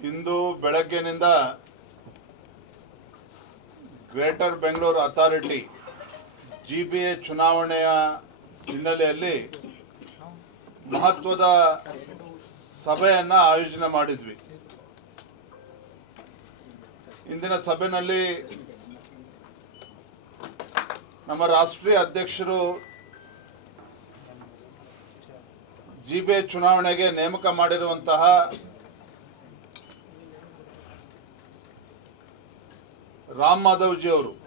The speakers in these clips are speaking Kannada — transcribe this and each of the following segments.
Into ಬೆಳಗ್ಗೆನಿಂದ greater Bengaluru authority G B A ಚುನಾವಣೆಯ ಹಿನ್ನೆಲೆಯಲ್ಲಿ ಮಹತ್ವದ ಸಭೆಯನ್ನ ಆಯೋಜನೆ ಮಾಡಿದ್ವಿ. ಇಂದಿನ ಸಭೆಯಲ್ಲಿ ನಮ್ಮ ರಾಷ್ಟ್ರೀಯ ಅಧ್ಯಕ್ಷರು ಜಿ ಬಿ ಎ ಚುನಾವಣೆಗೆ ನೇಮಕ ಮಾಡಿರುವಂತಹ ರಾಮ್ ಮಾಧವ್ಜಿ ಅವರು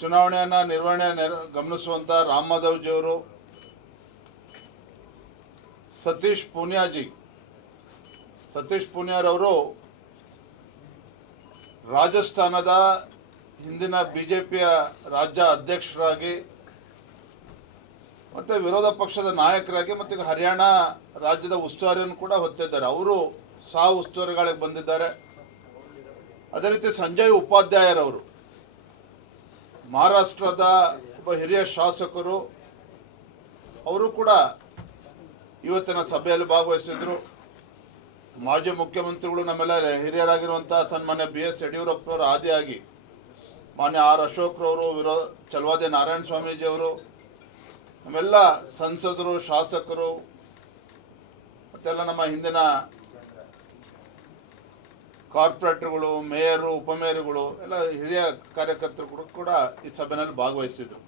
ಚುನಾವಣೆಯನ್ನು ನಿರ್ವಹಣೆ ನೆರ- ಗಮನಿಸುವಂತ ರಾಮ್ ಮಾಧವ್ಜಿ ಅವರು ಸತೀಶ್ ಪೂನ್ಯಾಜಿ. ಸತೀಶ್ ಪೂನ್ಯಾರವರು ರಾಜಸ್ಥಾನದ ಹಿಂದಿನ ಬಿಜೆಪಿಯ ರಾಜ್ಯ ಅಧ್ಯಕ್ಷರಾಗಿ, ಮತ್ತು ವಿರೋಧ ಪಕ್ಷದ ನಾಯಕರಾಗಿ ಮತ್ತು ಈಗ ಹರಿಯಾಣ ರಾಜ್ಯದ ಉಸ್ತುವಾರಿಯನ್ನು ಕೂಡ ಹೊತ್ತಿದ್ದಾರೆ. ಅವರು ಸಹ ಉಸ್ತುವಾರಿಗಳಿಗೆ ಬಂದಿದ್ದಾರೆ. ಅದೇ ರೀತಿ ಸಂಜಯ್ ಉಪಾಧ್ಯಾಯರವರು, ಮಹಾರಾಷ್ಟ್ರದ ಒಬ್ಬ ಹಿರಿಯ ಶಾಸಕರು, ಅವರು ಕೂಡ ಇವತ್ತಿನ ಸಭೆಯಲ್ಲಿ ಭಾಗವಹಿಸಿದ್ರು. ಮಾಜಿ ಮುಖ್ಯಮಂತ್ರಿಗಳು ನಮ್ಮೆಲ್ಲ ಹಿರಿಯರಾಗಿರುವಂತಹ ಸನ್ಮಾನ್ಯ ಬಿ ಎಸ್ ಯಡಿಯೂರಪ್ಪನವರ ಆದಿಯಾಗಿ, ಮಾನ್ಯ ಆರ್ ಅಶೋಕ್ರವರು, ವಿರೋ ಚಲವಾದಿ ನಾರಾಯಣ ಸ್ವಾಮೀಜಿಯವರು, ನಮ್ಮೆಲ್ಲ ಸಂಸದರು, ಶಾಸಕರು, ಮತ್ತೆಲ್ಲ ನಮ್ಮ ಹಿಂದಿನ ಕಾರ್ಪೊರೇಟರ್ಗಳು, ಮೇಯರು, ಉಪಮೇಯರ್ಗಳು, ಎಲ್ಲ ಹಿರಿಯ ಕಾರ್ಯಕರ್ತರು ಕೂಡ ಕೂಡ ಈ ಸಭೆಯಲ್ಲಿ ಭಾಗವಹಿಸಿದ್ರು.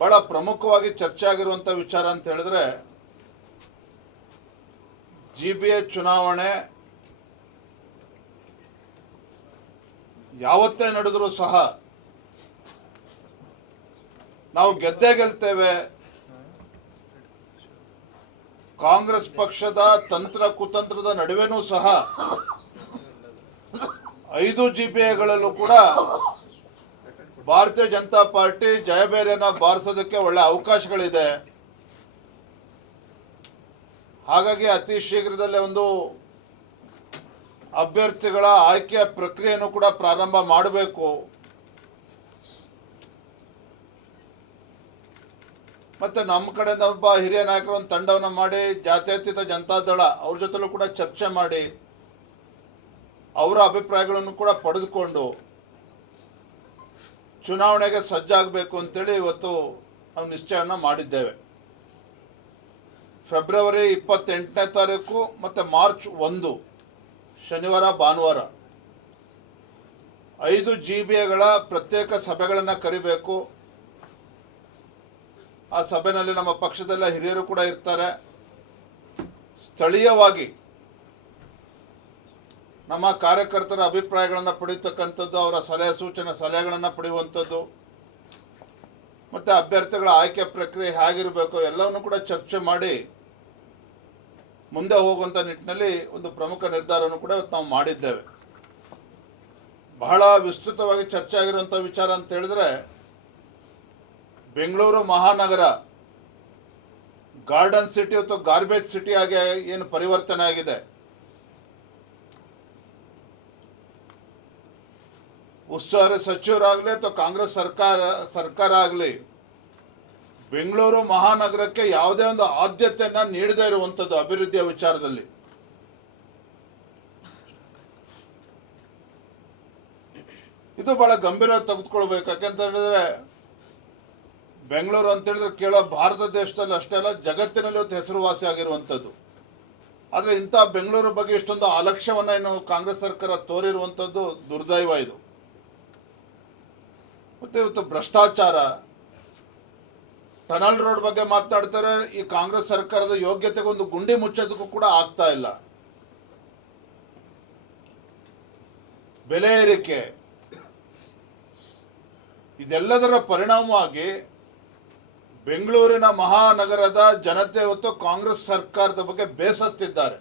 ಬಹಳ ಪ್ರಮುಖವಾಗಿ ಚರ್ಚೆ ಆಗಿರುವಂಥ ವಿಚಾರ ಅಂತ ಹೇಳಿದ್ರೆ, ಜಿ ಬಿ ಎ ಚುನಾವಣೆ ಯಾವತ್ತೇ ನಡೆದರೂ ಸಹ ನಾವು ಗೆದ್ದೇ ಗೆಲ್ತೇವೆ. ಕಾಂಗ್ರೆಸ್ ಪಕ್ಷದ ತಂತ್ರ ಕುತಂತ್ರದ ನಡುವೆನೂ ಸಹ ಐದು ಜಿಬಿಎಗಳಲ್ಲೂ ಕೂಡ ಭಾರತೀಯ ಜನತಾ ಪಾರ್ಟಿ ಜಯಬೇರಿಯನ್ನ ಬಾರಿಸೋದಕ್ಕೆ ಒಳ್ಳೆ ಅವಕಾಶಗಳಿದೆ. ಹಾಗಾಗಿ ಅತಿ ಶೀಘ್ರದಲ್ಲೇ ಒಂದು ಅಭ್ಯರ್ಥಿಗಳ ಆಯ್ಕೆ ಪ್ರಕ್ರಿಯೆಯನ್ನು ಕೂಡ ಪ್ರಾರಂಭ ಮಾಡಬೇಕು. ಮತ್ತೆ ನಮ್ಮ ಕಡೆಯಿಂದ ಒಬ್ಬ ಹಿರಿಯ ನಾಯಕರು ಒಂದು ತಂಡವನ್ನು ಮಾಡಿ ಜಾತ್ಯತೀತ ಜನತಾದಳ ಅವ್ರ ಜೊತೆಲೂ ಕೂಡ ಚರ್ಚೆ ಮಾಡಿ ಅವರ ಅಭಿಪ್ರಾಯಗಳನ್ನು ಕೂಡ ಪಡೆದುಕೊಂಡು ಚುನಾವಣೆಗೆ ಸಜ್ಜಾಗಬೇಕು ಅಂತೇಳಿ ಇವತ್ತು ನಾವು ನಿಶ್ಚಯವನ್ನು ಮಾಡಿದ್ದೇವೆ. ಫೆಬ್ರವರಿ ಇಪ್ಪತ್ತೆಂಟನೇ ತಾರೀಕು ಮತ್ತು ಮಾರ್ಚ್ ಒಂದು, ಶನಿವಾರ, ಭಾನುವಾರ. ಐದು ಜಿ ಬಿ ಎಗಳ ಪ್ರತ್ಯೇಕ ಸಭೆಗಳನ್ನು ಕರಿಬೇಕು. ಆ ಸಭೆಯಲ್ಲಿ ನಮ್ಮ ಪಕ್ಷದಲ್ಲ ಹಿರಿಯರು ಕೂಡ ಇರ್ತಾರೆ. ಸ್ಥಳೀಯವಾಗಿ ನಮ್ಮ ಕಾರ್ಯಕರ್ತರ ಅಭಿಪ್ರಾಯಗಳನ್ನು ಪಡೆಯತಕ್ಕಂಥದ್ದು ಅವರ ಸಲಹೆ ಸೂಚನೆ ಸಲಹೆಗಳನ್ನು ಪಡೆಯುವಂಥದ್ದು, ಮತ್ತು ಅಭ್ಯರ್ಥಿಗಳ ಆಯ್ಕೆ ಪ್ರಕ್ರಿಯೆ ಹೇಗಿರಬೇಕು ಎಲ್ಲವನ್ನು ಕೂಡ ಚರ್ಚೆ ಮಾಡಿ ಮುಂದೆ ಹೋಗುವಂಥ ನಿಟ್ಟಿನಲ್ಲಿ ಒಂದು ಪ್ರಮುಖ ನಿರ್ಧಾರವನ್ನು ಕೂಡ ನಾವು ಮಾಡಿದ್ದೇವೆ. ಬಹಳ ವಿಸ್ತೃತವಾಗಿ ಚರ್ಚೆ ಆಗಿರುವಂಥ ವಿಚಾರ ಅಂತ ಹೇಳಿದ್ರೆ ಬೆಂಗಳೂರು ಮಹಾನಗರ ಗಾರ್ಡನ್ ಸಿಟಿ ಅಥವಾ ಗಾರ್ಬೇಜ್ ಸಿಟಿ ಆಗಿ ಏನು ಪರಿವರ್ತನೆ ಆಗಿದೆ? ಉಸ್ತುವಾರಿ ಸಚಿವರಾಗಲಿ ಅಥವಾ ಕಾಂಗ್ರೆಸ್ ಸರ್ಕಾರ ಸರ್ಕಾರ ಆಗಲಿ, ಬೆಂಗಳೂರು ಮಹಾನಗರಕ್ಕೆ ಯಾವುದೇ ಒಂದು ಆದ್ಯತೆಯನ್ನು ನೀಡದೇ ಇರುವಂಥದ್ದು ಅಭಿವೃದ್ಧಿಯ ವಿಚಾರದಲ್ಲಿ. ಇದು ಬಹಳ ಗಂಭೀರವಾಗಿ ತೆಗೆದುಕೊಳ್ಬೇಕು. ಯಾಕೆಂತ ಹೇಳಿದ್ರೆ ಬೆಂಗಳೂರು ಅಂತ ಹೇಳಿದ್ರೆ ಕೇಳೋ ಭಾರತ ದೇಶದಲ್ಲಿ ಅಷ್ಟೇ ಅಲ್ಲ, ಜಗತ್ತಿನಲ್ಲಿ ಇವತ್ತು ಹೆಸರುವಾಸಿ ಆಗಿರುವಂಥದ್ದು. ಆದರೆ ಇಂಥ ಬೆಂಗಳೂರು ಬಗ್ಗೆ ಇಷ್ಟೊಂದು ಅಲಕ್ಷ್ಯವನ್ನು ಏನು ಕಾಂಗ್ರೆಸ್ ಸರ್ಕಾರ ತೋರಿರುವಂಥದ್ದು ದುರ್ದೈವ ಇದು. ಮತ್ತೆ ಇವತ್ತು ಭ್ರಷ್ಟಾಚಾರ, ಟನಲ್ ರೋಡ್ ಬಗ್ಗೆ ಮಾತಾಡ್ತಾರೆ, ಈ ಕಾಂಗ್ರೆಸ್ ಸರ್ಕಾರದ ಯೋಗ್ಯತೆಗೆ ಒಂದು ಗುಂಡಿ ಮುಚ್ಚೋದಕ್ಕೂ ಕೂಡ ಆಗ್ತಾ ಇಲ್ಲ. ಬೆಲೆ ಏರಿಕೆ, ಇದೆಲ್ಲದರ ಪರಿಣಾಮವಾಗಿ ಬೆಂಗಳೂರಿನ ಮಹಾನಗರದ ಜನತೆ ಹೊತ್ತು ಕಾಂಗ್ರೆಸ್ ಸರ್ಕಾರದ ಬಗ್ಗೆ ಬೇಸತ್ತಿದ್ದಾರೆ.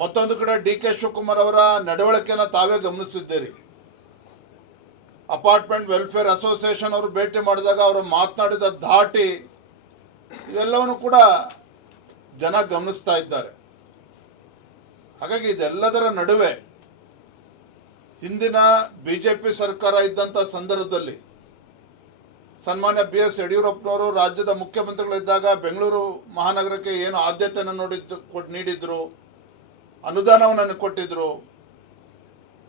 ಮತ್ತೊಂದು ಕಡೆ ಡಿ ಕೆ ಶಿವಕುಮಾರ್ ಅವರ ನಡವಳಿಕೆಯನ್ನು ತಾವೇ ಗಮನಿಸಿದ್ದೀರಿ. ಅಪಾರ್ಟ್ಮೆಂಟ್ ವೆಲ್ಫೇರ್ ಅಸೋಸಿಯೇಷನ್ ಅವರು ಭೇಟಿ ಮಾಡಿದಾಗ ಅವರು ಮಾತನಾಡಿದ ಧಾಟಿ ಇವೆಲ್ಲವನ್ನು ಕೂಡ ಜನ ಗಮನಿಸ್ತಾ ಇದ್ದಾರೆ. ಹಾಗಾಗಿ ಇದೆಲ್ಲದರ ನಡುವೆ ಹಿಂದಿನ ಬಿಜೆಪಿ ಸರ್ಕಾರ ಇದ್ದಂಥ ಸಂದರ್ಭದಲ್ಲಿ ಸನ್ಮಾನ್ಯ ಬಿ ಎಸ್ ಯಡಿಯೂರಪ್ಪನವರು ರಾಜ್ಯದ ಮುಖ್ಯಮಂತ್ರಿಗಳಿದ್ದಾಗ ಬೆಂಗಳೂರು ಮಹಾನಗರಕ್ಕೆ ಏನು ಆದ್ಯತೆಯನ್ನು ನೋಡಿದ್ದು ಕೊಟ್ ನೀಡಿದ್ರು, ಅನುದಾನವನ್ನು ಕೊಟ್ಟಿದ್ರು.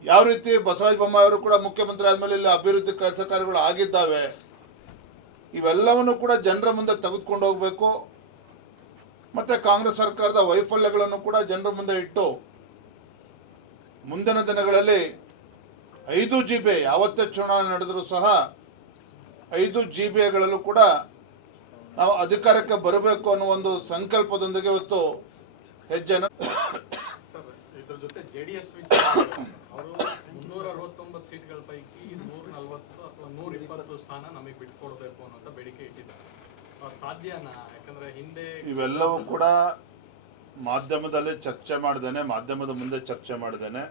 ಯಾವ ರೀತಿ ಬಸವರಾಜ ಬೊಮ್ಮಾಯಿ ಅವರು ಕೂಡ ಮುಖ್ಯಮಂತ್ರಿ ಆದಮೇಲೆ ಇಲ್ಲಿ ಅಭಿವೃದ್ಧಿ ಕೆಲಸ ಕಾರ್ಯಗಳು ಆಗಿದ್ದಾವೆ, ಇವೆಲ್ಲವನ್ನು ಕೂಡ ಜನರ ಮುಂದೆ ತೆಗೆದುಕೊಂಡು ಹೋಗಬೇಕು. ಮತ್ತು ಕಾಂಗ್ರೆಸ್ ಸರ್ಕಾರದ ವೈಫಲ್ಯಗಳನ್ನು ಕೂಡ ಜನರ ಮುಂದೆ ಇಟ್ಟು ಮುಂದಿನ ದಿನಗಳಲ್ಲಿ ಐದು ಜಿ ಬಿ ಯಾವತ್ತೇ ಚುನಾವಣೆ ನಡೆದರೂ ಸಹ ಐದು ಜಿ ಬಿ ಎಗಳಲ್ಲೂ ಕೂಡ ನಾವು ಅಧಿಕಾರಕ್ಕೆ ಬರಬೇಕು ಅನ್ನೋ ಒಂದು ಸಂಕಲ್ಪದೊಂದಿಗೆ ಇವತ್ತು ಹೆಜ್ಜೆನ ಇದ್ರ ಜೊತೆ ಜೆ ಡಿ ಅವರು ಮುನ್ನೂರ ಅರವತ್ತೊಂಬತ್ತು ಸೀಟ್ಗಳ ಪೈಕಿ ನೂರ ನಲ್ವತ್ತು ಅಥವಾ ನೂರ ಇಪ್ಪತ್ತು ಸ್ಥಾನ ನಮಗೆ ಬಿಟ್ಕೊಡ್ಬೇಕು ಅನ್ನೋಂಥ ಬೇಡಿಕೆ ಇಟ್ಟಿದ್ದಾರೆ. ಸಾಧ್ಯನಾ? ಯಾಕಂದ್ರೆ ಹಿಂದೆ ಇವೆಲ್ಲವೂ ಕೂಡ ಮಾಧ್ಯಮದಲ್ಲಿ ಚರ್ಚೆ ಮಾಡ್ದೇನೆ ಮಾಧ್ಯಮದ ಮುಂದೆ ಚರ್ಚೆ ಮಾಡ್ದೇನೆ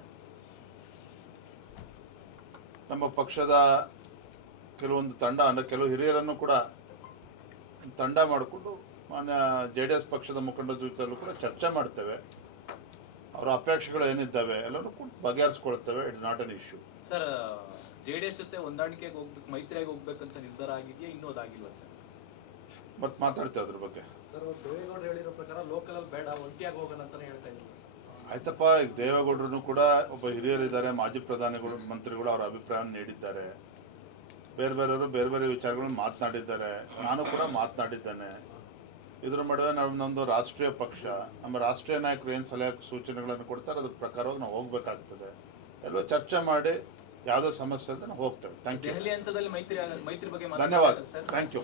ನಮ್ಮ ಪಕ್ಷದ ಕೆಲವೊಂದು ತಂಡ ಅಂದರೆ ಕೆಲವು ಹಿರಿಯರನ್ನು ಕೂಡ ತಂಡ ಮಾಡಿಕೊಂಡು ಮಾನ್ಯ ಜೆ ಡಿ ಎಸ್ ಪಕ್ಷದ ಮುಖಂಡರ ಜೊತೆಯಲ್ಲೂ ಕೂಡ ಚರ್ಚೆ ಮಾಡ್ತೇವೆ. ಅವರ ಅಪೇಕ್ಷೆಗಳು ಏನಿದ್ದಾವೆ ಎಲ್ಲರೂ ಕೂಡ ಬಗೆಹರಿಸ್ಕೊಳ್ತೇವೆ. It's not an issue sir J D S ಜೊತೆ ಹೊಂದಾಣಿಕೆಗೆ ಹೋಗ್ಬೇಕು ಮೈತ್ರಿಯಾಗಿ ಹೋಗ್ಬೇಕಂತ ನಿರ್ಧಾರ ಆಗಿದೆಯಾ ಇನ್ನೂ ಅದಾಗಿಲ್ಲ ಸರ್ ಮತ್ತೆ ಮಾತಾಡ್ತೇವೆ ಅದ್ರ ಬಗ್ಗೆ. ಸರ್ ದೇವೇಗೌಡರು ಹೇಳಿರೋ ಪ್ರಕಾರ ಲೋಕಲ್ ಅಲ್ಲಿ ಬೇಡ ಒಂಟಿಯಾಗಿ ಹೋಗೋಣ ಅಂತಾನೆ ಹೇಳ್ತಾ ಇದ್ದೀನಿ ಸರ್ ಆಯ್ತಪ್ಪ ಈಗ ದೇವೇಗೌಡರು ಕೂಡ ಒಬ್ಬ ಹಿರಿಯರಿದ್ದಾರೆ ಮಾಜಿ ಪ್ರಧಾನಿಗಳು ಮಂತ್ರಿಗಳು ಅವರ ಅಭಿಪ್ರಾಯವನ್ನು ನೀಡಿದ್ದಾರೆ. ಬೇರೆ ಬೇರೆಯವರು ಬೇರೆ ಬೇರೆ ವಿಚಾರಗಳನ್ನು ಮಾತನಾಡಿದ್ದಾರೆ. ನಾನು ಕೂಡ ಮಾತನಾಡಿದ್ದೇನೆ. ಇದರ ನಡುವೆ ನಾವು ನಮ್ಮದು ರಾಷ್ಟ್ರೀಯ ಪಕ್ಷ ನಮ್ಮ ರಾಷ್ಟ್ರೀಯ ನಾಯಕರು ಏನು ಸಲಹೆ ಸೂಚನೆಗಳನ್ನು ಕೊಡ್ತಾರೆ ಅದ್ರ ಪ್ರಕಾರವಾಗಿ ನಾವು ಹೋಗಬೇಕಾಗ್ತದೆ. ಎಲ್ಲೋ ಚರ್ಚೆ ಮಾಡಿ ಯಾವುದೋ ಸಮಸ್ಯೆ ಅಂತ ನಾವು ಹೋಗ್ತೇವೆ. ಥ್ಯಾಂಕ್ ಯು ಧನ್ಯವಾದ. Thank you